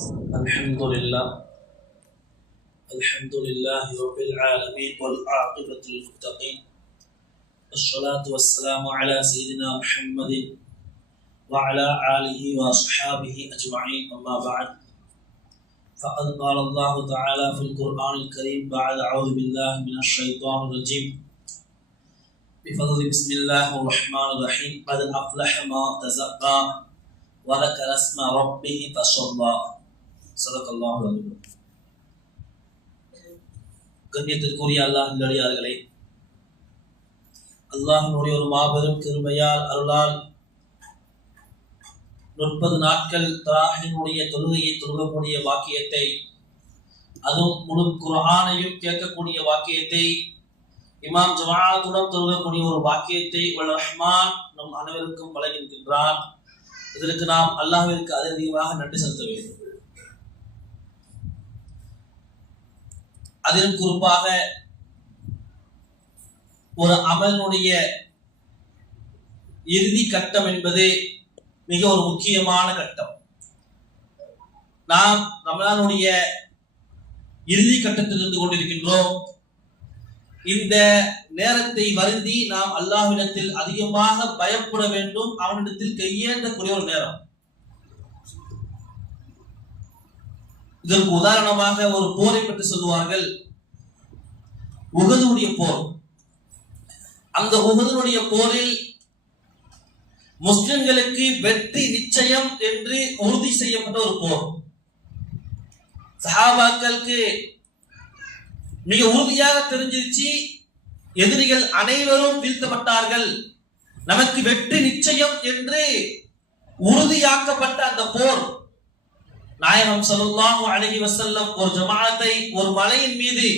الحمد لله رب العالمين والعاقبة للمتقين والصلاة والسلام على سيدنا محمد وعلى آله وأصحابه أجمعين أما بعد فقد قال الله تعالى في القرآن الكريم بعد أعوذ بالله من الشيطان الرجيم بفضل بسم الله الرحمن الرحيم قد أفلح ما تزكى وذكر اسم ربه فصلى صدق الله العظيم. கண்ணியத்திற்குரிய அல்லாஹ்வின் அடியார்களே, அல்லாஹ்வினுடைய ஒரு மாபெரும் கிருபையால் அருளால் 30 நாட்கள் தராஹினுடைய தொழுகையை தொழுகக்கூடிய வாக்கியத்தை, அதுவும் முழு குர்ஆனையும் கேட்கக்கூடிய வாக்கியத்தை, இமாம் ஜமாஅத்துடன் தொழுகக்கூடிய ஒரு வாக்கியத்தை வல்ல ரஹ்மான் நம் அனைவருக்கும் வழங்குகின்றான். இதற்கு நாம் அல்லாஹ்விற்கு அதிகமாக நன்றி செலுத்த வேண்டும். அதிலும் குறிப்பாக ஒரு அமலுடைய இறுதி கட்டம் என்பது மிக ஒரு முக்கியமான கட்டம். நாம் ரமலானுடைய இறுதி கட்டத்தில் இருந்து கொண்டிருக்கின்றோம். இந்த நேரத்தை வருந்தி நாம் அல்லாஹ்விடத்தில் அதிகமாக பயப்பட வேண்டும். அவனிடத்தில் கையேந்தக்கூடிய ஒரு நேரம். இதற்கு உதாரணமாக ஒரு போரை பற்றி சொல்லுவார்கள், உஹதுடைய போர். அந்த உஹதுடைய போரில் முஸ்லிம்களுக்கு வெற்றி நிச்சயம் என்று உறுதி செய்யப்பட்ட ஒரு போர். சஹாபாக்களுக்கு மிக உறுதியாக தெரிஞ்சிருச்சு, எதிரிகள் அனைவரும் வீழ்த்தப்பட்டார்கள், நமக்கு வெற்றி நிச்சயம் என்று உறுதியாக்கப்பட்ட அந்த போர். நாயகம் ஸல்லல்லாஹு அலைஹி வஸல்லம் ஒரு ஜமாஅத்தை ஒரு மலையின் மீது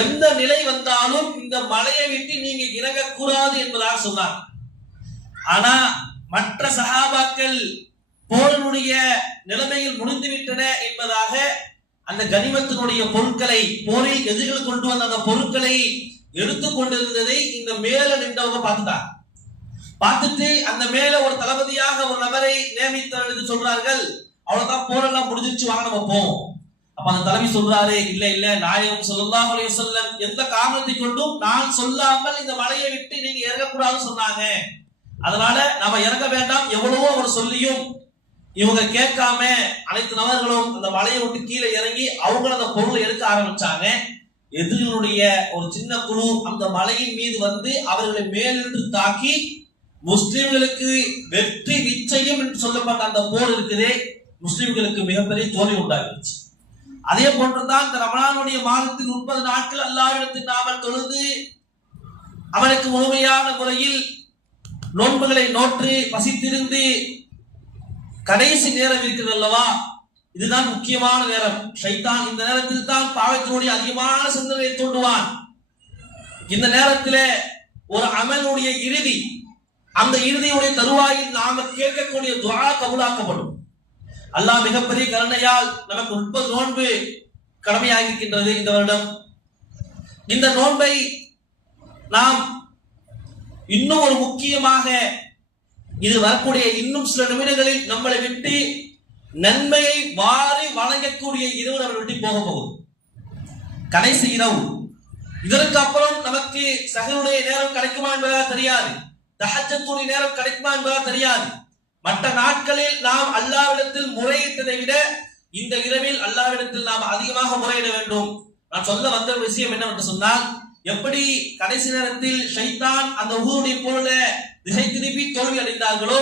எந்த நிலை வந்தாலும் இந்த மலையை விட்டு நீங்க இறங்கக்கூடாது என்பதாக சொன்னார். ஆனா மற்ற சஹாபாக்கள் போரினுடைய நிலைமையில் முடிந்துவிட்டன என்பதாக அந்த கனிமத்தினுடைய பொருட்களை, போரில் எதிரிகள் கொண்டு வந்த அந்த பொருட்களை எடுத்துக் கொண்டிருந்ததை இந்த மேல நின்றவங்க பார்த்துட்டாங்க. பார்த்துட்டு அந்த மேல ஒரு தளபதியாக ஒரு நபரை நியமித்தார் என்று சொல்றார்கள். அவ்வளவுதான், போரெல்லாம் முடிஞ்சிருச்சு, வாங்க நம்ம போவோம். அப்ப அந்த தலைவி சொல்றாரு, இல்ல இல்ல, நாயகம் ஸல்லல்லாஹு அலைஹி வஸல்லம் எந்த காரணத்தை கொண்டும் நான் சொல்லாமல் இந்த மலையை விட்டு நீங்க இறங்கக்கூடாதுன்னு சொன்னாங்க. அதனால நாம இறங்க வேண்டாம். எவ்வளவோ அவர் சொல்லியும் இவங்க கேட்காம அனைத்து நபர்களும் அந்த மலையை விட்டு கீழே இறங்கி அவங்க அந்த பொருளை எடுக்க ஆரம்பிச்சாங்க. எதிரிகளுடைய ஒரு சின்ன குழு அந்த மலையின் மீது வந்து அவர்களை மேலிருந்து தாக்கி முஸ்லிம்களுக்கு வெற்றி நிச்சயம் என்று சொல்லப்பட்ட அந்த போர் இருக்குதே, முஸ்லிம்களுக்கு மிகப்பெரிய தோல்வி உண்டாகிடுச்சு. அதே போன்றுதான் இந்த ரமலானுடைய மாதத்தில் 30 நாட்கள் அல்லாஹ்விடத்தில் நாமல் தொழுது அவனுக்கு முழுமையான முறையில் நோன்புகளை நோற்று பசித்திருந்து கடைசி நேரம் இருக்கிறது அல்லவா, இதுதான் முக்கியமான நேரம். ஷைத்தான் இந்த நேரத்தில் தான் பாவத்தினுடைய அதிகமான சிந்தனையை தூண்டுவான். இந்த நேரத்தில் ஒரு அமலுடைய இறுதி, அந்த இறுதியுடைய தருவாயில் நாம கேட்கக்கூடிய துஆ கபூலாக்கப்படும். அல்லாஹ் மிகப்பெரிய கருணையால் நமக்கு 30 நோன்பு கடமையாகிருக்கின்றது இந்த வருடம். இந்த நோன்பை நாம் இன்னும் ஒரு முக்கியமாக, இது வரக்கூடிய இன்னும் சில நிமிடங்களில் நம்மளை விட்டு நன்மையை வாரி வழங்கக்கூடிய இரவு நம்மளை விட்டு போக போகுது, கடைசி இரவு. இதற்கு அப்புறம் நமக்கு சஹருடைய நேரம் கிடைக்குமா என்பதாக தெரியாது, தஹஜ்ஜுடைய நேரம் கிடைக்குமா என்பதாக தெரியாது. மற்ற நாட்களில் நாம் அல்லாஹ்விடத்தில் முறையிட்டதை விட இந்த இரவில் அல்லாஹ்விடத்தில் நாம் அதிகமாக முறையிட வேண்டும். நான் சொல்ல வந்த விஷயம் என்னவென்று சொன்னால், எப்படி கடைசி நேரத்தில் ஷைத்தான் அந்த உஹதுடைய போல திசை திருப்பி தோல்வி அடைந்தார்களோ,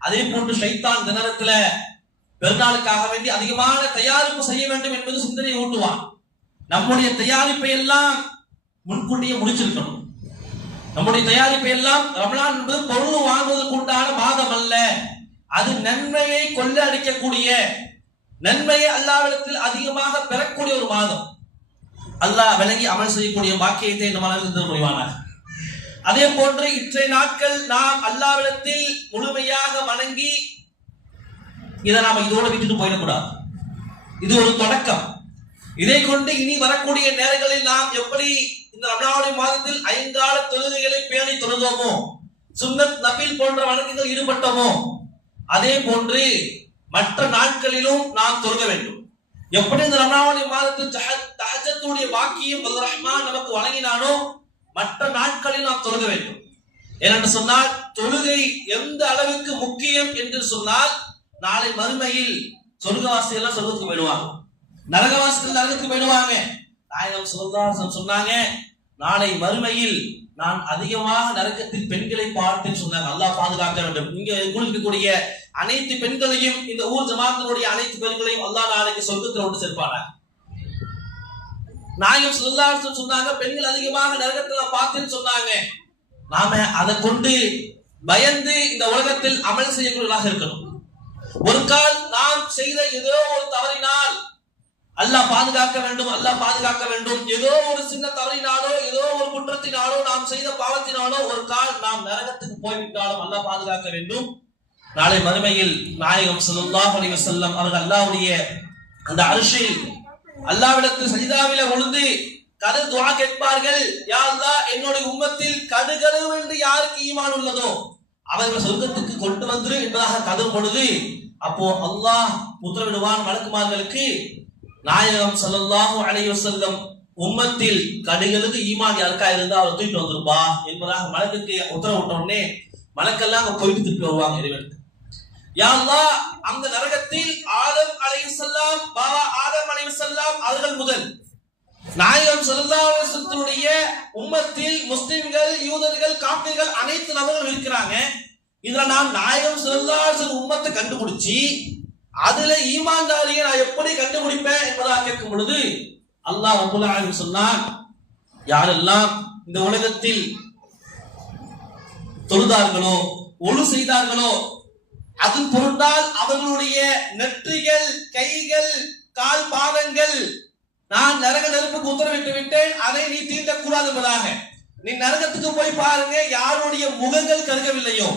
அதே போன்று ஷைத்தான் இந்த நேரத்துல பெருநாளுக்காக வேண்டி அதிகமான தயாரிப்பு செய்ய வேண்டும் என்பது சிந்தனையை ஊட்டுவான். நம்முடைய தயாரிப்பை எல்லாம் முன்கூட்டியே முடிச்சிருக்கணும். நம்முடைய தயாரிப்பை எல்லாம், ரமலான் என்பது பொருள் வாங்குவதற்கு உண்டான மாதம் அல்ல, அது நன்மையை கொள்ள அடிக்கக்கூடிய, நன்மையை அல்லாஹ்விடத்தில் அதிகமாக பெறக்கூடிய ஒரு மாதம். அல்லாஹ் விளங்கி அமல் செய்யக்கூடிய பாக்கியத்தை நம்ம முடிவானார். அதே போன்று இன்றைய நாட்கள் நாம் அல்லாஹ்விடத்தில் முழுமையாக வணங்கி இதை நாம இதோடு விட்டுட்டு போயிடக்கூடாது. இது ஒரு தொடக்கம். இதை கொண்டு இனி வரக்கூடிய நேரங்களில் நாம் எப்படி இந்த ரமலானுடைய மாதத்தில் 5 கால தொழுகைகளை பேணி தொழுதோமோ, சுன்னத் நபில் போன்ற வணக்கங்கள் ஈடுபட்டோமோ, அதே போன்று மற்ற நாட்களிலும் நாம் தொழுக வேண்டும். எப்படி இந்த ரமலானுடைய மாதத்தில் தஹஜ்ஜுடைய பாக்கியம் அல்லாஹ் ரஹ்மான் நமக்கு வழங்கினானோ மற்ற நாட்களில் நாம் தொழுக வேண்டும். ஏனென்று சொன்னால் தொழுகை எந்த அளவுக்கு முக்கியம் என்று சொன்னால் நாளை மறுமையில் சொர்க்கவாசிகள் எல்லாம் சொர்க்கத்துக்கு போயிடுவாங்க, நரகவாசிகள் நரகத்துக்கு போயிடுவாங்க. நாயகம் ஸல்லல்லாஹு அலைஹி வஸல்லம் சொன்னாங்க, நாளை மறுமையில் நான் அதிகமாக நரகத்தில் பெண்களை பார்த்தேன்னு சொன்னாங்க. அல்லாஹ் பாதுகாக்க வேண்டும். இங்க இருக்கக்கூடிய அனைத்து பெண்களையும், இந்த ஊர் ஜமாத்தினுடைய அனைத்து பெண்களையும் அல்லாஹ் நாளைக்கு சொர்க்கத்தில் ஒன்று சேர்ப்பாங்க. நாயகம் ஸல்லல்லாஹு அலைஹி வஸல்லம் சொன்னாங்க, பெண்கள் அதிகமாக நரகத்துல பார்த்தேன்னு சொன்னாங்க. நாம அதை கொண்டு பயந்து இந்த உலகத்தில் அமல் செய்யக்கூடியவர்களாக இருக்கணும். ஒரு கால் நாம் செய்த ஏதோ ஒரு தவறினால் அல்லாஹ் பாதுகாக்க வேண்டும், அல்லாஹ் பாதுகாக்க வேண்டும். ஏதோ ஒரு சின்ன தவறினாலோ ஏதோ ஒரு குற்றத்தினாலோ நாம் செய்த பாவத்தினாலோ ஒரு கால் நாம் நரகத்துக்கு போய்விட்டாலும் அல்லாஹ் பாதுகாக்க வேண்டும். நாளை மறுமையில் நாயகம் ஸல்லல்லாஹு அலைஹி வஸல்லம் அவர்கள் அல்லாஹ்வுடைய அந்த அர்ஷில் அல்லாஹ்விடத்தில் சஜிதாவில விழுந்து கது துஆ கேட்பார்கள். யா அல்லாஹ், என்னுடைய உம்மத்தில் கடுகளவு என்று யாருக்கு ஈமான் உள்ளதோ அவர்கள் சொர்க்கத்துக்கு கொண்டு வந்துரு என்பதாக கதறும் பொழுது அப்போ அல்லாஹ் உத்தரவிடுவான் மலக்குமார்களுக்கு, நாயகம் ஸல்லல்லாஹு அலைஹி வஸல்லம் உம்மத்தில் கடுகளுக்கு ஈமான் யாருக்கா இருந்தா அவர் தூக்கிட்டு வந்திருப்பா என்பதாக மலக்குக்கு உத்தரவிட்ட உடனே மலக்கெல்லாம் அங்க போயிட்டு திருப்பி வருவாங்க இறைவனுக்கு. யா அல்லாஹ், அந்த நரகத்தில் ஆதம் அலைஹிஸ்ஸலாம், பாபா ஆதம் அலைஹிஸ்ஸலாம் அவர்கள் முதல் நாயகம் ஸல்லல்லாஹு அலைஹி வஸல்லமுடைய உம்மத்தில் முஸ்லிம்கள், யூதர்கள், காஃபிர்கள் அனைத்து நபர்கள் இருக்கிறாங்க. இதுல நான் நாயகம் ஸல்லல்லாஹு அலைஹி வஸல்லம் உம்மத்தை கண்டுபிடிச்சி அதுல ஈமான்தாரியை நான் எப்படி கண்டுபிடிப்பேன் என்பதாக கேட்கும் பொழுது அல்லாஹ் ரப்பல் ஆலமீன் சொன்னான், யாரெல்லாம் இந்த உலகத்தில் தொழுதார்களோ ஒழு செய்தார்களோ அது பொருந்தால் அவர்களுடைய நெற்றிகள், கைகள், கால், பாதங்கள் நான் நரக நெருப்புக்கு உத்தரவிட்டு விட்டேன், அதை நீ தீண்டக்கூடாது என்பதாக. நீ நரகத்துக்கு போய் பாருங்க, யாருடைய முகங்கள் கருகவில்லையோ,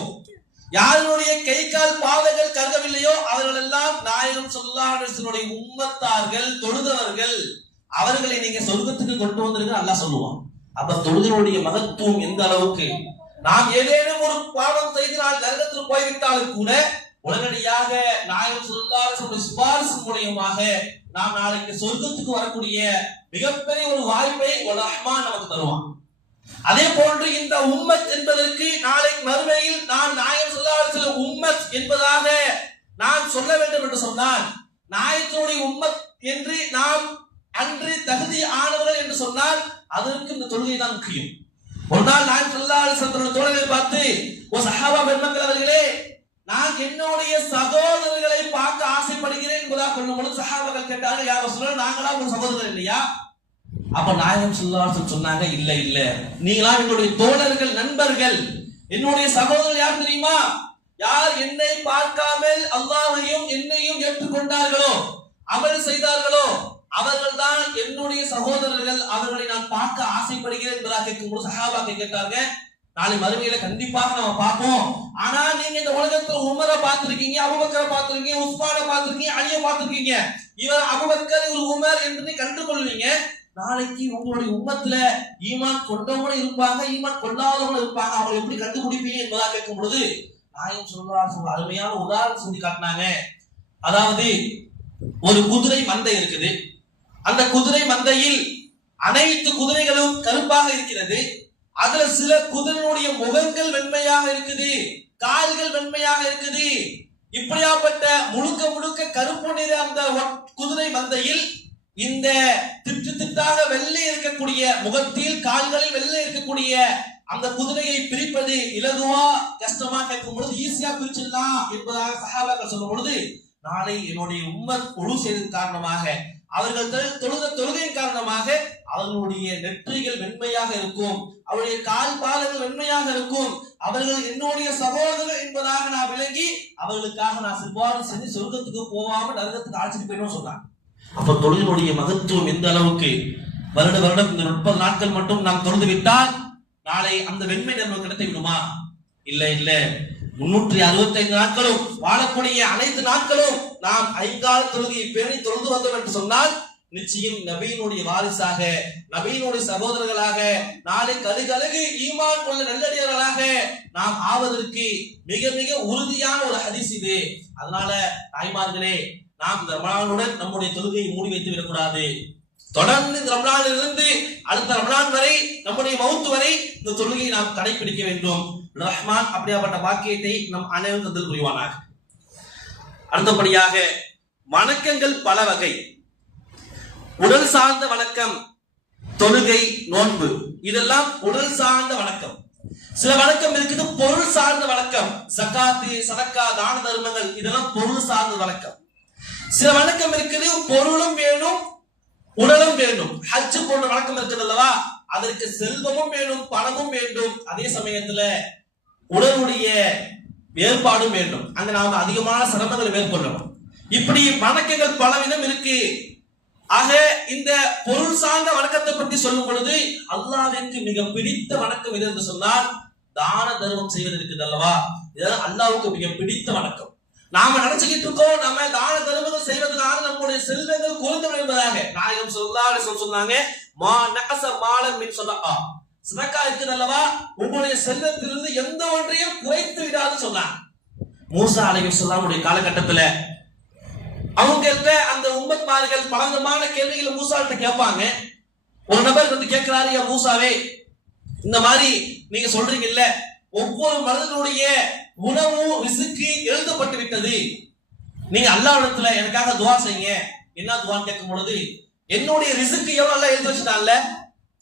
யாருடைய கை கால் பாதங்கள் கருகவில்லையோ அவர்கள் எல்லாம் நாயகம் ஸல்லல்லாஹு அலைஹி வஸல்லம் உம்மத்தார்கள், தொழுதவர்கள். அவர்களை நீங்க சொர்க்கத்துக்கு கொண்டு வந்திருக்க அல்லாஹ் சொல்லுவான். அப்ப தொழுதலுடைய மகத்துவம் எந்த அளவுக்கு. நாம் ஏதேனும் ஒரு பாவம் செய்தால் நரகத்துக்கு போய்விட்டாலும் கூட உடனடியாக நாயகம் ஸல்லல்லாஹு அலைஹி வஸல்லம் சிபாரிசு மூலமாக நாம் நாளைக்கு சொர்க்கத்துக்கு வரக்கூடிய மிகப்பெரிய ஒரு வாய்ப்பை ரஹ்மான் நமக்கு தருவான். அதே போன்று இந்த உம்மத் என்பதற்கு நாளை மறுமையில் நான் நாயகம் ஸல்லல்லாஹு அலைஹி வஸல்லம் உம்மத் என்பதாக நான் சொல்ல வேண்டும் என்று சொன்னால், நாயகத்துடைய உம்மத் என்று நாம் அன்று தகுதி ஆனவர்கள் என்று சொன்னால் அதற்கு இந்த தொழுகை தான் முக்கியம். ஒரு நாள் நாயகம் ஸல்லல்லாஹு அலைஹி வஸல்லம் தோழரை பார்த்து, ஓ சஹாபா பெருமக்கள் அவர்களே, நான் என்னுடைய சகோதரர்களை பார்க்க ஆசைப்படுகிறேன் என்பதாக சொல்லும் பொழுது சஹாபாக்கள் கேட்டார்கள், யா ரசூலல்லாஹ், நாங்களா உங்க சகோதரர் இல்லையா? அப்ப நாயகம் ஸல்லல்லாஹு அலைஹி வஸல்லம் சொன்னாங்க, இல்ல இல்ல, நீங்களா என்னுடைய தோழர்கள், நண்பர்கள். என்னுடைய சகோதரர் யார் தெரியுமா? யார் என்னை பார்க்காமல் அல்லாஹ்வையும் என்னையும் ஏற்றுக்கொண்டார்களோ, அமல் செய்தார்களோ அவர்கள் தான் என்னுடைய சகோதரர்கள். அவர்களை நான் பார்க்க ஆசைப்படுகிறேன் என்பதாக கேட்கும்போது சஹாபாக்கள் கேட்டாங்க, நாளை மறுமையில கண்டிப்பாக நம்ம பார்ப்போம். ஆனா நீங்க இந்த உலகத்துல உமரை பார்த்திருக்கீங்க, அபூபக்கரை பார்த்திருக்கீங்க, உஸ்மானை பார்த்திருக்கீங்க, அலியை பார்த்திருக்கீங்க. இவர் அபூபக்கர், இவர் உமர் என்று கண்டுகொள்வீங்க. நாளைக்கு உங்களுடைய உம்மத்துல ஈமான் கொண்டவங்க இருப்பாங்க, ஈமான் கொள்ளாதவங்க இருப்பாங்க. அவங்களை எப்படி கண்டுபிடிப்பீங்க என்பதாக கேட்கும் பொழுது நாயகம் ஸல்லல்லாஹு அலைஹி வஸல்லம் அருமையான உதாரணம் சொல்லி காட்டினாங்க. அதாவது ஒரு குதிரை மந்தை இருக்குது. அந்த குதிரை மந்தையில் அனைத்து குதிரைகளும் கருப்பாக இருக்கிறது. அதுல சில குதிரையுடைய முகங்கள் வெண்மையாக இருக்குது, கால்கள் வெண்மையாக இருக்குது. இப்படியாப்பட்ட முழுக்க முழுக்க கருப்பு நிற அந்த குதிரை மந்தையில் இந்த திட்டு திட்டாக வெள்ளை இருக்கக்கூடிய முகத்தில், கால்களில் வெள்ளை இருக்கக்கூடிய அந்த குதிரையை பிரிப்பது இலகுவா கஷ்டமா கேட்கும் பொழுது ஈஸியா பிரிச்சிடலாம் என்பதாக சஹாபாக்கள் சொல்லும் பொழுது, நாளை என்னுடைய உம்மத் ஒழு செய்ததன் காரணமாக, அவர்கள் தொழுத தொழுகையின் காரணமாக அவர்களுடைய நெற்றிகள் வெண்மையாக இருக்கும், அவருடைய கால் பாதங்கள் வெண்மையாக இருக்கும். அவர்கள் என்னுடைய சகோதரர் என்பதாக நான் விளங்கி அவர்களுக்காக நான் சிபாரிசு செஞ்சு சொர்க்கத்துக்கு போகாம நரகத்துக்கு அழைச்சிட்டு போயிடும் சொன்னாங்க. அப்ப தொழுகையினுடைய மகத்துவம் எந்த அளவுக்கு. வருடம் இந்த 30 நாட்கள் மட்டும் நாம் தொழுது விட்டால் நாளை அந்த வெண்மை நிறவு கிடைத்து விடுமா? இல்ல இல்ல, 365 நாட்களும் வாழக்கூடிய அனைத்து நாட்களும் நாம் ஐங்கால தொழுகையை பேணி தொழுது வந்தோம் என்று சொன்னால் நிச்சயம் நபியினுடைய வாரிசாக, நபியினுடைய சகோதரர்களாக, நாளை கழுகழகு ஈமான் உள்ள நல்லடியார்களாக நாம் ஆவதற்கு மிக மிக உறுதியான ஒரு ஹதீஸ் இது. அதனால தாய்மார்களே, நாம் இந்த ரமலானுடன் நம்முடைய தொழுகையை மூடி வைத்து விடக்கூடாது. தொடர்ந்து இந்த ரமலானில் இருந்து அடுத்த ரமலான் வரை, நம்முடைய மவுத் வரை இந்த தொழுகையை நாம் கடைபிடிக்க வேண்டும். ரஹ்மான் அப்படியாப்பட்ட வாக்கியத்தை நம் அனைவரும் தந்து புரிவானாக. அடுத்தபடியாக வணக்கங்கள் பல வகை. உடல் சார்ந்த வணக்கம், தொழுகை, நோன்பு, இதெல்லாம் உடல் சார்ந்த வணக்கம். சில வணக்கம் இருக்குது பொருள் சார்ந்த வணக்கம். ஜகாத்து, சதக்கா, தான தர்மங்கள், இதெல்லாம் பொருள் சார்ந்த வணக்கம். சில வணக்கம் இருக்குது பொருளும் வேணும், உடலும் வேண்டும். ஹஜ் போன்ற வணக்கம் இருக்குது அல்லவா, அதற்கு செல்வமும் வேணும், பணமும் வேண்டும், அதே சமயத்துல உடலுடைய ஏற்பாடும் வேண்டும். அங்க நாம அதிகமான சிரமங்களை மேற்கொள்ளணும். இப்படி வணக்கங்கள் பலவிதம் இருக்கு. ஆக இந்த பொருள் சார்ந்த வணக்கத்தை பற்றி சொல்லும் பொழுது அல்லாஹ்விற்கு மிக பிடித்த வணக்கம் எது என்று சொன்னால் தான தர்மம் செய்வது இருக்குது அல்லவா, இதெல்லாம் அல்லாஹ்வுக்கு மிக பிடித்த வணக்கம். நாம நினைச்சுக்கிட்டு இருக்கோம் நம்ம தான தர்மங்கள் செய்வதனால நம்முடைய செல்வங்கள் குறைந்து என்பதாக. நாயகம் ஸல்லல்லாஹு அலைஹி வஸல்லம் சொன்னாங்க, மா நகஸ மாலம் மின் ஸதகா, சதகா இருக்குது அல்லவா, உங்களுடைய செல்வத்திலிருந்து எந்த ஒன்றையும் குறைத்து விடாது சொன்னாங்க. மூசா அலைஹிஸ்ஸலாமுடைய காலகட்டத்துல அவங்கள்ட்ட அந்த உம்மத்மார்கள் பலவிதமான கேள்விகளை மூசாட்ட கேட்பாங்க. ஒரு நபர் வந்து கேட்கிறாரு, யா மூசாவே, இந்த மாதிரி நீங்க சொல்றீங்கல்ல, ஒவ்வொரு மனிதனுடைய உணவு ரிஸ்க் எழுதப்பட்டு விட்டது, நீங்க அல்லாஹ்விடத்துல எனக்காக துஆ செய்யுங்க. என்ன துஆன்னு கேட்கும் பொழுது, என்னுடைய ரிஸ்க் எவ்வளவு அல்லாஹ் எழுதி வச்சுட்டான்ல,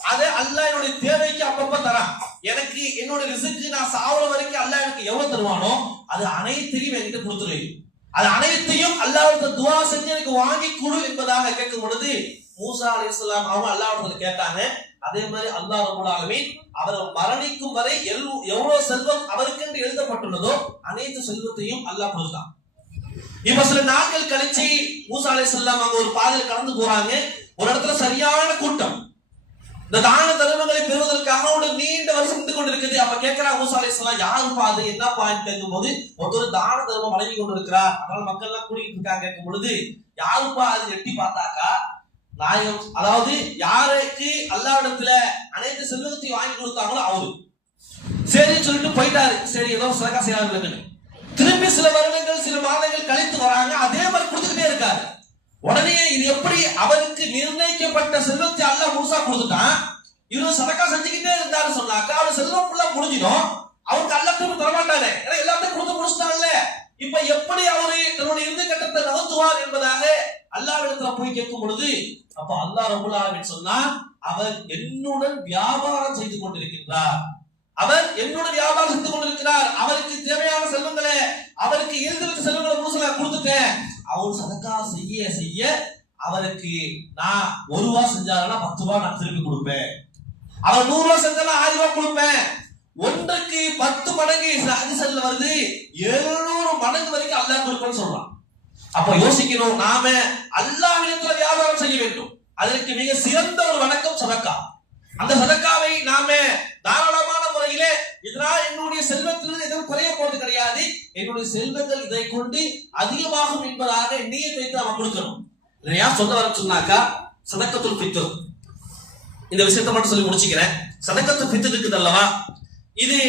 அதை அல்லாஹ் என்னுடைய தேவைக்கு அப்பப்ப தரான். எனக்கு என்னோட ரிஸ்க் நான் சாவர வரைக்கும் அல்லாஹ் எனக்கு எவ்வளவு தருவானோ அது அனைத்தையும் என்கிட்ட கொடுத்துருவேன். அது அனைத்தையும் அல்லாஹ்விடத்துல துஆ செஞ்சு எனக்கு வாங்கி கொடு என்பதாக கேட்கும் பொழுது மூசா அலைஹிஸ்ஸலாம் அவங்க அல்லாஹ்விடத்துல கேட்டாங்க. அதே மாதிரி அல்லாஹ் ரப்பல் ஆலமீன் அவர் மரணிக்கும் வரை எவ்வளவு செல்வம் அவருக்கு எழுதப்பட்டுள்ளதோ அனைத்து செல்வத்தையும் அல்லாஹ் கொடுத்தான். இப்ப சில நாட்கள் கழிச்சு மூசா அலைஹிஸ்ஸலாம் அவங்க ஒரு பாதையில் கடந்து போறாங்க. ஒரு இடத்துல சரியான கூட்டம் இந்த தான தர்மங்களை பெறுவதற்காக ஒரு நீண்ட வருஷம் நின்று கொண்டிருக்குது. அப்ப கேட்கிறாங்க மூசா அலைஹிஸ்ஸலாம், யாருப்பா அது, என்னப்பா கேட்கும் போது ஒருத்தர் தான தர்மம் வழங்கி கொண்டிருக்கிறார், அதனால மக்கள் எல்லாம் கூட்டிட்டு இருக்காங்க. கேட்கும் பொழுது யாருப்பா அது எட்டி பார்த்தாக்கா நாயகம், அதாவது யாருக்கு அல்லாஹ்விடத்துல அனைத்து செல்வத்தையும் வாங்கி கொடுத்தாங்களோ அவரு. சரின்னு சொல்லிட்டு போயிட்டாரு. சரி ஏதோ சதகா செய்யறாங்க. திரும்பி சில வருடங்கள் சில மாதங்கள் கழித்து வராங்க, அதே மாதிரி கொடுத்துக்கிட்டே இருக்காரு. உடனே இது எப்படி, அவருக்கு நிர்ணயிக்கப்பட்ட செல்வத்தை அல்லாஹ் முழுசா கொடுத்துட்டான், இவரு சதக்கா செஞ்சுக்கிட்டே இருந்தாரு சொன்னாக்கா அவர் செல்வம் ஃபுல்லா முடிஞ்சிடும், அவருக்கு அல்லாஹ் திரும்ப தரமாட்டாரு, ஏன்னா எல்லாத்தையும் கொடுத்து முடிச்சிட்டாங்கல்ல. இப்ப எப்படி அவரு தன்னுடைய இறுதி கட்டத்தை நகர்த்துவார் என்பதாக அல்லாஹ்விடத்துல போய் கேட்கும் பொழுது அப்ப அல்லாஹ் ரப்பல் ஆலமீன் சொன்னா, அவர் என்னுடன் வியாபாரம் செய்து கொண்டிருக்கின்றார், அவர் என்னுடன் வியாபாரம் செய்து கொண்டிருக்கிறார், அவருக்கு தேவையான செல்வங்களை, அவருக்கு எழுதிருக்க செல்வங்களை முழுசா கொடுத்துட்டேன். அவர் சதக்கா செய்ய செய்ய அவருக்கு நான் 1 ரூபா செஞ்சாருன்னா 10 ரூபாய் நான் திருப்பி கொடுப்பேன், அவர் 100 ரூபாய் செஞ்சாலும் 1000 ரூபாய் கொடுப்பேன். ஒன்றுக்கு 10 மடங்கு ஹதீஸ்ல வருது, 700 மடங்கு வரைக்கும் அல்லாஹ் கொடுப்பேன்னு சொல்றான். அப்ப யோசிக்கணும், நாம அல்லாஹ்விடத்துல வியாபாரம் செய்ய வேண்டும். அதற்கு மிக சிறந்த ஒரு வணக்கம் சதக்கா. அந்த சதக்காவை நாம தாராளமான முறையிலே, இதனால் என்னுடைய செல்வத்திலிருந்து எதுவும் குறைய போறது கிடையாது, என்னுடைய செல்வங்கள் இதை கொண்டு அதிகமாகும் என்பதாக நியத் வைத்து நாம கொடுக்கணும். இதை ஏன் சொல்ல வர சொன்னாக்கா, சதக்கத்துல் ஃபித்ர், இந்த விஷயத்தை மட்டும் சொல்லி முடிச்சுக்கிறேன். சதக்கத்துல் ஃபித்ர் இருக்குது அல்லவா, இது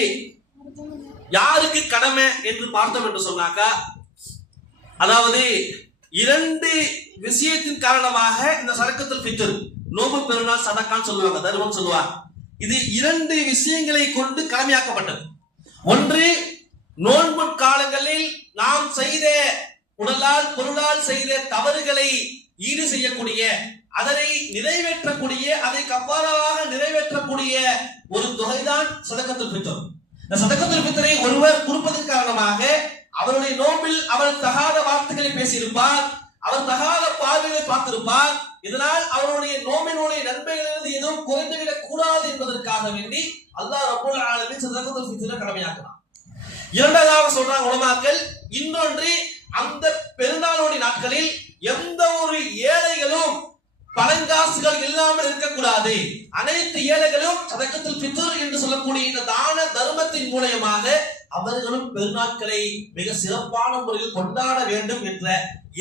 யாருக்கு கடமை என்று பார்த்தோம் என்று சொன்னாக்கா, அதாவது 2 விஷயத்தின் காரணமாக இந்த சதக்கத்துல் ஃபித்ர், நோன்பு பெருநாள் சதக்கான்னு சொல்லுவாங்க, தர்மம் சொல்லுவாங்க. இது 2 விஷயங்களை கொண்டு கடமையாக்கப்பட்டது. ஒன்று, நோன்பு காலங்களில் நாம் செய்த உடலால் பொருளால் செய்த தவறுகளை ஈடு செய்யக்கூடிய, அதனை நிறைவேற்றக்கூடிய, அதை கஃபாராவாக நிறைவேற்றக்கூடிய ஒரு தொகைதான் சதக்கத்துல் ஃபித்ர். இந்த சதக்கத்துல் ஃபித்ரை ஒருவர் கொடுப்பதன் காரணமாக அவருடைய நோம்பில் அவர் தகாத வார்த்தைகளை பேசியிருப்பார், அவர் தகாத பார்வைகளை பார்த்திருப்பார். இதனால் அவருடைய நோம்பினுடைய நன்மைகளிலிருந்து எதுவும் குறைந்துவிடக் கூடாது என்பதற்காக வேண்டி அல்லாஹ் ரப்பல் ஆலமீன் சதக்கத்துல் ஃபித்ரை கடமையாக்கினார். இரண்டாவதாக சொல்றாங்க உலமாக்கள், இன்னொன்று, அந்த பெருநாளுடைய நாட்களில் எந்த ஒரு ஏழைகளும் பணங்காசுகள் இல்லாமல் இருக்கக்கூடாது. அனைத்து ஏழைகளும் சதக்கத்துல் ஃபித்ர் என்று சொல்லக்கூடிய இந்த தான தர்மத்தின் மூலமாக அவர்களும் பெருநாட்களை மிக சிறப்பான முறையில் கொண்டாட வேண்டும் என்ற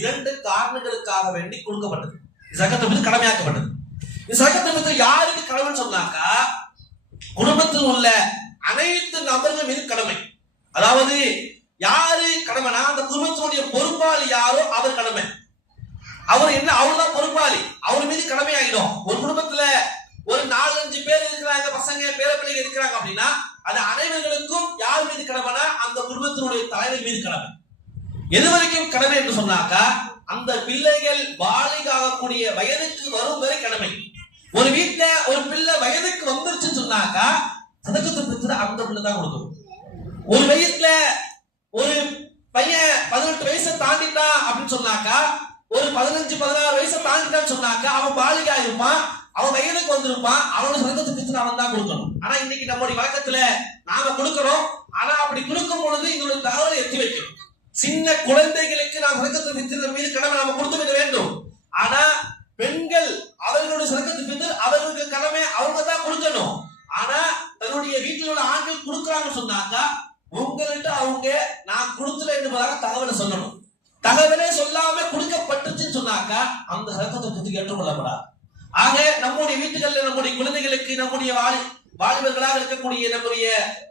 2 காரணங்களுக்காக வேண்டி கொடுக்கப்பட்டது. ஜகாத்துல் ஃபித்ர் கடமையாக்கப்பட்டது. இந்த ஜகாத்துல் ஃபித்ர் யாருக்கு கடமைன்னு சொன்னாக்கா, குடும்பத்தில் உள்ள அனைத்து நபர்கள் மீது கடமை. அதாவது யாரு கடமைனா, அந்த குடும்பத்தினுடைய பொறுப்பாளி யாரோ அவர் கடமை. அவர் என்ன, அவர் தான் பொறுப்பாளி, அவர் மீது கடமை ஆகிடும். ஒரு குடும்பத்துல ஒரு 4-5 பேர் இருக்கிறாங்க, பசங்க பேரப்பிள்ளைங்க இருக்கிறாங்க அப்படின்னா அது அனைவர்களுக்கும் யார் மீது கடமைனா அந்த குடும்பத்தினுடைய தலைவர் மீது கடமை. எது வரைக்கும் கடமை என்று சொன்னாக்கா, அந்த பிள்ளைகள் பாலிகாகக்கூடிய வயதுக்கு வரும் வரை கடமை. ஒரு வீட்டுல ஒரு பிள்ளை வயதுக்கு வந்துருச்சுன்னு சொன்னாக்கா சதகத்துல் ஃபித்ர் அந்த பிள்ளை தான் கொடுக்கணும். ஒரு வயசுல ஒரு பையன் 18 வயசை தாண்டிட்டான் அப்படின்னு சொன்னாக்கா, ஒரு 15-16 வயசை தாண்டிட்டான்னு சொன்னாக்கா அவன் பாலிகா இருப்பான், அவன் வயதுக்கு வந்திருப்பான், அவனோட சதகத்துல் ஃபித்ர் அவன் தான் கொடுக்கணும். ஆனா இன்னைக்கு நம்முடைய வழக்கத்துல நாம கொடுக்கிறோம். ஆனா அப்படி கொடுக்கும் பொழுது இதனுடைய தகவலை எத்தி வைக்கணும். சின்ன குழந்தைகளுக்கு நாம் சதகத்துல் ஃபித்ர் மீது கடமை நாம கொடுத்து விட வேண்டும். ஆனா பெண்கள் அவர்களுடைய சதகத்துல் ஃபித்ர் அவர்களுக்கு கடமை, அவங்க தான் கொடுக்கணும். ஆனா தன்னுடைய வீட்டில் உள்ள ஆண்கள் கொடுக்கறாங்கன்னு சொன்னாக்கா உங்கள்கிட்ட அவங்க நான் கொடுத்துல என்பதாக தகவலை சொல்லணும். தகவலே சொல்லாம கொடுக்கப்பட்டுச்சுன்னு சொன்னாக்கா அந்த சதகத்துல் ஃபித்ர் ஏற்றுக்கொள்ளப்படாது. ஆக நம்முடைய வீட்டுகளில் நம்முடைய குழந்தைகளுக்கு, நம்முடைய வாலிபர்களாக இருக்கக்கூடிய நம்முடைய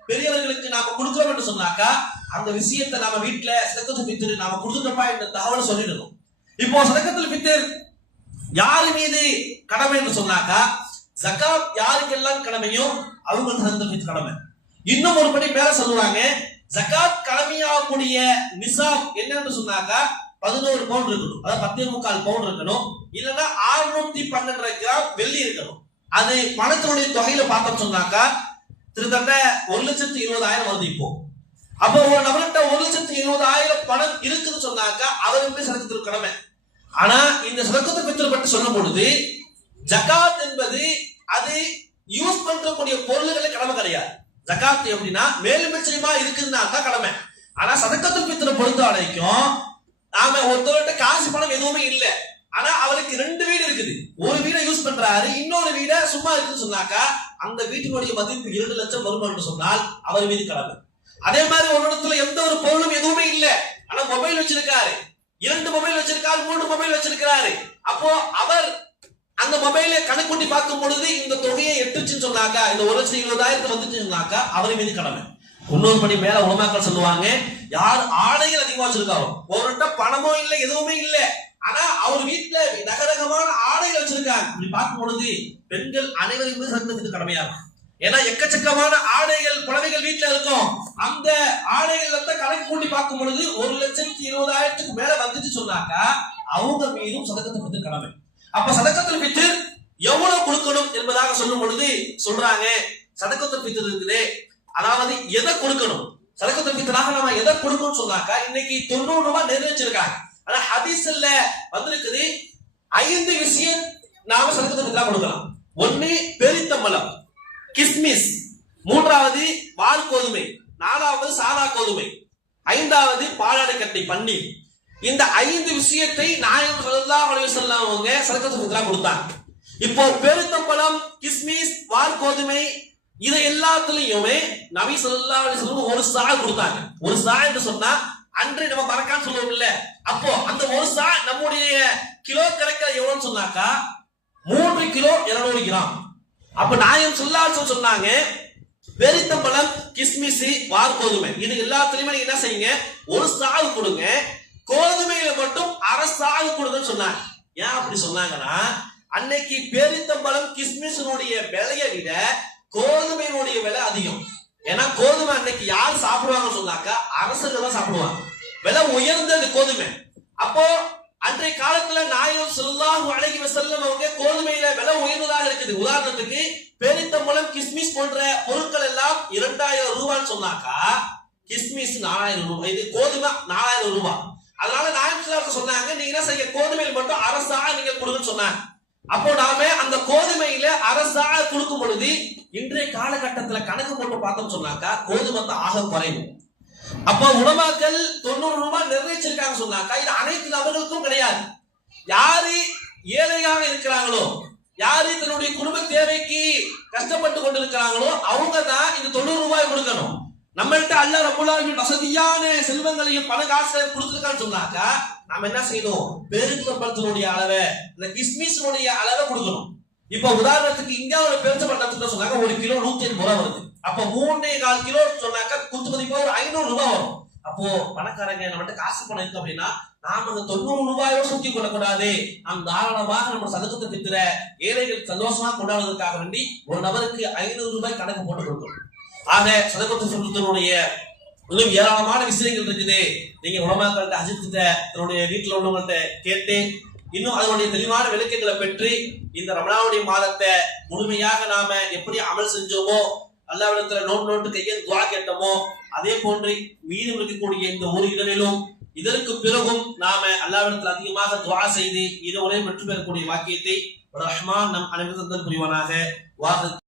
பெரியவர்களுக்கு நாம கொடுக்கிறோம் என்று சொன்னாக்கா அந்த விஷயத்தை நாம வீட்டுல சதகத்துல் ஃபித்ர் நாம கொடுத்துட்டோம்ப்பா என்ற தகவலை சொல்லிடணும். இப்போ சதகத்துல் ஃபித்ர் யாரு மீது கடமை என்று சொன்னாக்கா, ஜகாத் யாருக்கெல்லாம் கடமையோ அவங்க சதகத்துல் ஃபித்ர் கடமை. இன்னும் ஒரு படி மேல சொல்லுவாங்க, ஜகாத் கடமையாகக்கூடிய நிசாப் என்னன்னு சொன்னாக்கா 11 பவுண்ட் இருக்கணும், அதாவது 10.25 பவுண்ட் இருக்கணும், இல்லைன்னா 612 கிராம் வெள்ளி இருக்கணும். அது பணத்தினுடைய தொகையில பார்த்தோம் சொன்னாக்கா கிட்டத்தட்ட 1,20,000 வருது. இப்போ அப்போ ஒரு நபர்கிட்ட 1,20,000 பணம் இருக்குன்னு சொன்னாக்கா அவருமே சதகத்துல் கடமை. ஆனா இந்த சதகத்துல் ஃபித்ர் பற்றி சொல்லும் பொழுது ஜகாத் என்பது அது யூஸ் பண்றக்கூடிய பொருள்களை கடமை கிடையாது. ஜகாத் எப்படின்னா மேலும் நிச்சயமா இருக்குன்னா தான் கடமை. ஆனா சதகத்துல் ஃபித்ர் பொறுத்த வரைக்கும் நாம ஒருத்தர்கிட்ட காசு பணம் எதுவுமே இல்லை, ஆனா அவருக்கு 2 வீடு இருக்குது, ஒரு வீடை யூஸ் பண்றாரு, இன்னொரு வீட சும்மா இருக்குன்னு சொன்னாக்கா அந்த வீட்டினுடைய மதிப்பு 2 லட்சம் வரும் என்று சொன்னால் அவர் மீது கடமை. அதே மாதிரி ஒரு இடத்துல எந்த ஒரு பொருளும் எதுவுமே இல்லை, ஆனா மொபைல் வச்சிருக்காரு, 2 மொபைல் வச்சிருக்காரு, 3 மொபைல் வச்சிருக்கிறாரு. அப்போ அவர் அந்த மொபைலை கணக்கூட்டி பார்க்கும் பொழுது இந்த தொகையை எட்டுச்சுன்னு சொன்னாக்கா, இந்த 1,20,000 வந்துச்சுன்னு சொன்னாக்கா அவர் மீது கடமை. இன்னொரு படி மேல உலமாக்கள் சொல்லுவாங்க, யார் ஆடைகள் அதிகமா வச்சிருக்காரோ, ஒருகிட்ட பணமோ இல்லை எதுவுமே இல்லை, ஆனா அவர் வீட்டுல ரகரகமான ஆடைகள் வச்சிருக்காங்க, இப்படி பார்க்கும் பொழுது பெண்கள் அனைவருமே சதகத்துல் கடமையா இருக்கும். ஏன்னா எக்கச்சக்கமான ஆடைகள் புடவைகள் வீட்டுல இருக்கும், அந்த ஆடைகள் கணக்கு கூட்டி பார்க்கும் பொழுது 1,20,000 மேல வந்துச்சு சொன்னாக்கா அவங்க மீதும் சதகத்துல் ஃபித்ர் கடமை. அப்ப சதகத்துல் ஃபித்ர் எவ்வளவு கொடுக்கணும் என்பதாக சொல்லும் பொழுது சொல்றாங்க, சதகத்துல் ஃபித்ர் இருக்குது, அதாவது எதை கொடுக்கணும், சதகத்துல் ஃபித்ராக நம்ம எதை கொடுக்கணும்னு சொன்னாக்கா இன்னைக்கு 90 ரூபாய் நிர்ணயிச்சிருக்காங்க. ஆனா ஹதீஸ்ல வந்திருக்குது 5 விஷயம் நாம சதகத்துல் ஃபித்ரா கொடுக்கலாம். 1 பெரித்தம்பழம், கிஸ்மிஸ், 3வது வால்கோதுமை, 4வது சாதா கோதுமை, 5வது பாலாடைக்கட்டை பன்னீர். இந்த 5 விஷயத்தை நாயகம் ஸல்லல்லாஹு அலைஹி வஸல்லம் அவங்க சதகத்துல் ஃபித்ரா கொடுத்தாங்க. இப்போ பெரித்தம்பழம், கிஸ்மிஸ், வால்கோதுமை இதை எல்லாத்துலயுமே நபி ஸல்லல்லாஹு அலைஹி வஸல்லம் ஒரு சா கொடுத்தாங்க. ஒரு சா என்று சொன்னா அன்று நம்ம மரக்கான்னு சொல்லுவோம் இல்ல, அப்போ அந்த ஒரு சா நம்முடைய கிலோ கணக்கில் எவ்வளவுன்னு சொன்னாக்கா 3 கிலோ 200 கிராம். அப்ப நாயகம் ஸல்லல்லாஹு அலைஹி வஸல்லம் சொன்னாங்க, பெரித்தம்பழம், கிஸ்மிஸ், வால்கோதுமை இது எல்லாத்துலயுமே நீங்க என்ன செய்யுங்க, ஒரு சாகு கொடுங்க, கோதுமையில மட்டும் அரை சாகு கொடுங்கன்னு சொன்னாங்க. ஏன் அப்படி சொன்னாங்கன்னா அன்னைக்கு பெரித்தம்பழம் கிஸ்மிஸினுடைய விலையை விட கோதுமையினுடைய விலை அதிகம். ஏன்னா கோதுமை அன்னைக்கு யார் சாப்பிடுவாங்கன்னு சொன்னாக்கா அரசர்கள் தான் சாப்பிடுவாங்க, விலை உயர்ந்தது கோதுமை. அப்போ அன்றைய காலத்துல நாயகம் ஸல்லல்லாஹு அலைஹி வஸல்லம் அவங்க கோதுமையில விலை உயர்ந்ததாக இருக்குது. உதாரணத்துக்கு பெரித்தம்பழம், கிஸ்மிஸ் போன்ற பொருட்கள் எல்லாம் 2,000 ரூபான்னு சொன்னாக்கா கிஸ்மிஸ் 4,000 ரூபாய், இது கோதுமை 4,000 ரூபாய். அதனால நாயகம் ஸல்லல்லாஹு சொன்னாங்க, நீங்க என்ன செய்ய, கோதுமையில் மட்டும் அரசா நீங்க கொடுங்கன்னு சொன்னாங்க. அப்போ நாம அந்த கோதுமையில அரசா கொடுக்கும் பொழுது இன்றைய காலகட்டத்துல கணக்கு போட்டு பார்த்தோம் சொன்னாக்கா கோதுமை தான் ஆக குறைவு. அப்ப உலமாக்கள் 90 ரூபாய் நிர்ணயிச்சிருக்காங்க சொன்னாக்கா இது அனைத்து நபர்களுக்கும் கிடையாது. யாரு ஏழையாக இருக்கிறாங்களோ, யாரு தன்னுடைய குடும்ப தேவைக்கு கஷ்டப்பட்டு கொண்டிருக்கிறாங்களோ அவங்க தான் இந்த 90 ரூபாய் கொடுக்கணும். நம்மள்கிட்ட அல்லாஹ் ரப்பல் ஆலமீன் வசதியான செல்வங்களையும் பண காசையும் கொடுத்துருக்கான்னு சொன்னாக்கா நாம என்ன செய்யணும், பெருந்தம்பழத்தினுடைய அளவை, இந்த கிஸ்மிஸினுடைய அளவை கொடுக்கணும். இப்ப உதாரணத்துக்கு இந்தியாவோட பெருந்தம்பழத்துக்கு சொன்னாங்க 1 கிலோ 180 ரூபாய் வருது. அப்ப 3.25 கிலோ சொன்னாக்க குத்து மதிப்பா ஒரு 500 ரூபாய் வரும். அப்போ பணக்காரங்க நம்மகிட்ட காசு பணம் இருக்கு அப்படின்னா நாம அந்த 90 ரூபாயோட சுத்தி கொள்ளக்கூடாது. நாம் தாராளமாக நம்ம சதகத்தை திட்டுற ஏழைகள் சந்தோஷமா கொண்டாடுவதற்காக வேண்டி ஒரு நபருக்கு 500 ரூபாய் கணக்கு போட்டு கொடுக்கணும். ஆக சதகத்து சுற்றத்தினுடைய இன்னும் ஏராளமான விஷயங்கள் இருக்குது. நீங்க உலமாக்கள்கிட்ட அஜித்த தன்னுடைய வீட்டுல உள்ளவங்கள்ட்ட கேட்டு இன்னும் அதனுடைய தெளிவான விளக்கங்களை பெற்று இந்த ரமலானுடைய மாதத்தை முழுமையாக நாம எப்படி அமல் செஞ்சோமோ, அல்லாஹ்விடத்துல நோட்டு கையில் துஆ கேட்டோமோ, அதே போன்று மீதம் இருக்கக்கூடிய இந்த ஒரு இதழிலும் இதற்கு பிறகும் நாம அல்லாஹ்விடத்தில் அதிகமாக துஆ செய்து இதுவரை வெற்றி பெறக்கூடிய வாக்கியத்தை ரஹ்மான் நம் அனைவரும் புரிவானாக.